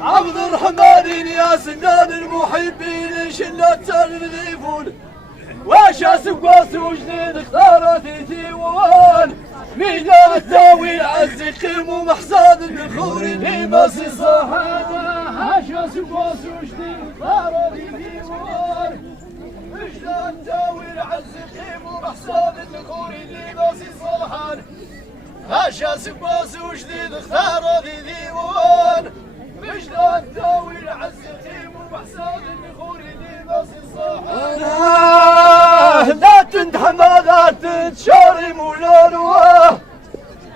عبد الرحمن يا سنان المحبين شلة تلذيفون وشاس قواس وجنين اختارت تيوان ميدان التاويل العز قيم ومحصاد النخور اللي ماسي صحابة هاشا سباس وجدي خارجي ديوار وجدان تاوي العز قيم ومحصاد النخور اللي ماسي صحابة هاشا سباس وجدي خارجي ديوار وجدان تاوي العز قيم ومحصاد النخور اللي ماسي صحابة لا تندحم لا تتشاري مولانوه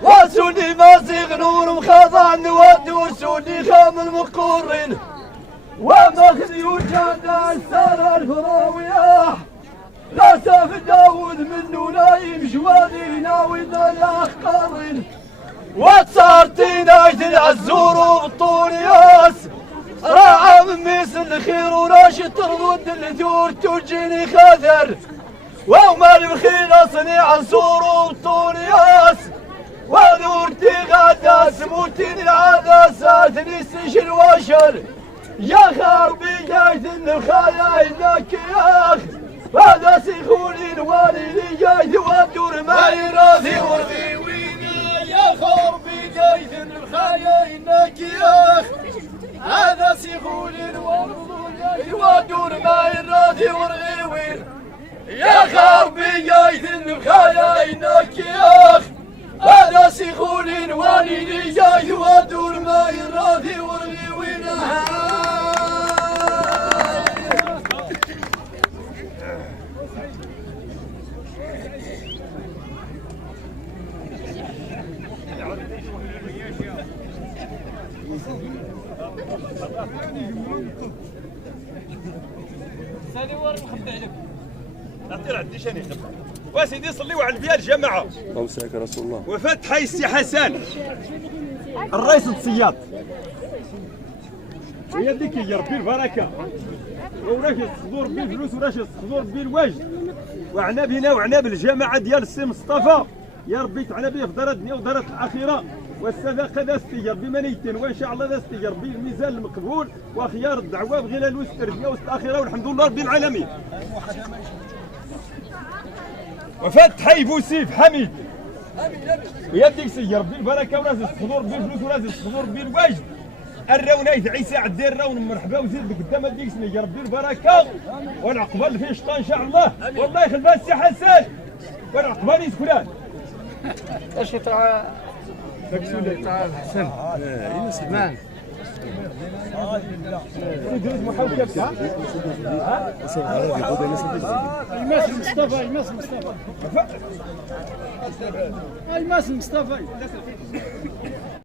واسوني ماسي نور مخاضان ودوسوني خام المقرن وماخذ يوجد السارة الفراوية لا ساف داود منه نايم جوادي ناوينا الأخقرن وتصارتي نايت العزور وبطونياس راعى من ميس الخير وراشد ترضد الثور تجيني خاذر وما البخيل صنيع الزور وبطونياس وذورتي غادا سموتين العدسات نسجل وشر يا خربي جايت النخايا إنك يا أخ هذا سيخوني الوالي جايت ودور ما يراضي ورضي وينا يا خربي جايت النخايا إنك يا أخ هذا سيخوني الوالي ودور ما يراضي ورضي وين يا خربي جايت النخايا إنك يا أخ هذا سيخوني والدي جاي ودور ما يراضي ورغي وينها سالي ورا نخبي عليك اعطي عندي شاني خبي وسيدي صليوا على النبي الجماعه اللهم صل على رسول الله. وفاة حي السي حسن الرئيس الصياد ويا ديك يا ربي البركه وراش الصدور بالفلوس وراش الصدور بالوجد وعناب هنا وعناب الجماعه ديال السي مصطفى يا ربي تعنا به في دار الدنيا ودارت الاخره والصدقه داستي ربي منيتين وان شاء الله داستي ربي الميزان المقبول وخيار الدعوه بغينا الوسط الدنيا وسط الاخره والحمد لله رب العالمين. وفاة حي بوسيف حميد ويا ديك سي ربي البركه وراز الصدور بالفلوس وراز الصدور بالوجد الرونايت عيسى عدي الرون مرحبا وزيد قدام ديك سي يا ربي البركه والعقبال في شطان ان شاء الله والله يخلفها السي حسن والعقبال يسكنان اش يطلع يطلع حسن سلمان يماس مصطفى يماس مصطفى يماس مصطفى